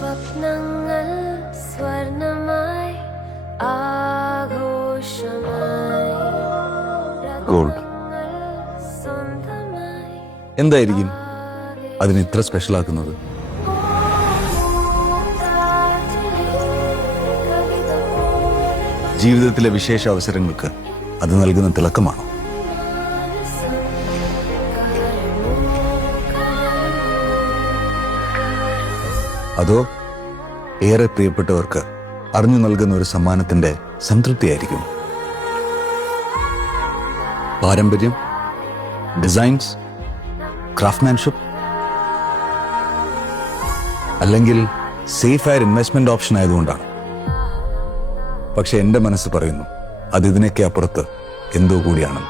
സ്വപ്നങ്ങൾ സ്വർണമായി ആഘോഷമായി ഗോൾഡ് സ്വന്തമായി എന്തായിരിക്കും അതിന് ഇത്ര സ്പെഷ്യൽ ആക്കുന്നത്? ജീവിതത്തിലെ വിശേഷ അവസരങ്ങൾക്ക് അത് നൽകുന്ന തിളക്കമാണോ? അതോ ഏറെ പ്രിയപ്പെട്ടവർക്ക് അറിഞ്ഞു നൽകുന്ന ഒരു സമ്മാനത്തിന്റെ സംതൃപ്തിയായിരിക്കും? പാരമ്പര്യം, ഡിസൈൻസ്, ക്രാഫ്റ്റ്മാൻഷിപ്പ്, അല്ലെങ്കിൽ സേഫ് ആയ ഇൻവെസ്റ്റ്മെന്റ് ഓപ്ഷൻ ആയതുകൊണ്ടാണ്? പക്ഷെ എന്റെ മനസ്സ് പറയുന്നു അത് ഇതിനൊക്കെ അപ്പുറത്ത് എന്തോ കൂടിയാണ്.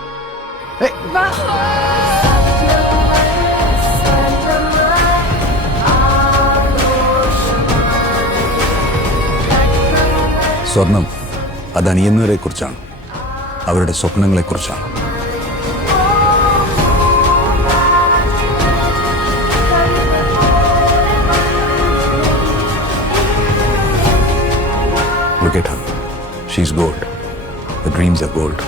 സ്വർണം അത് അണിയുന്നവരെ കുറിച്ചാണ്, അവരുടെ സ്വപ്നങ്ങളെ കുറിച്ചാണ്. Look at her. She's gold. Her dreams are gold.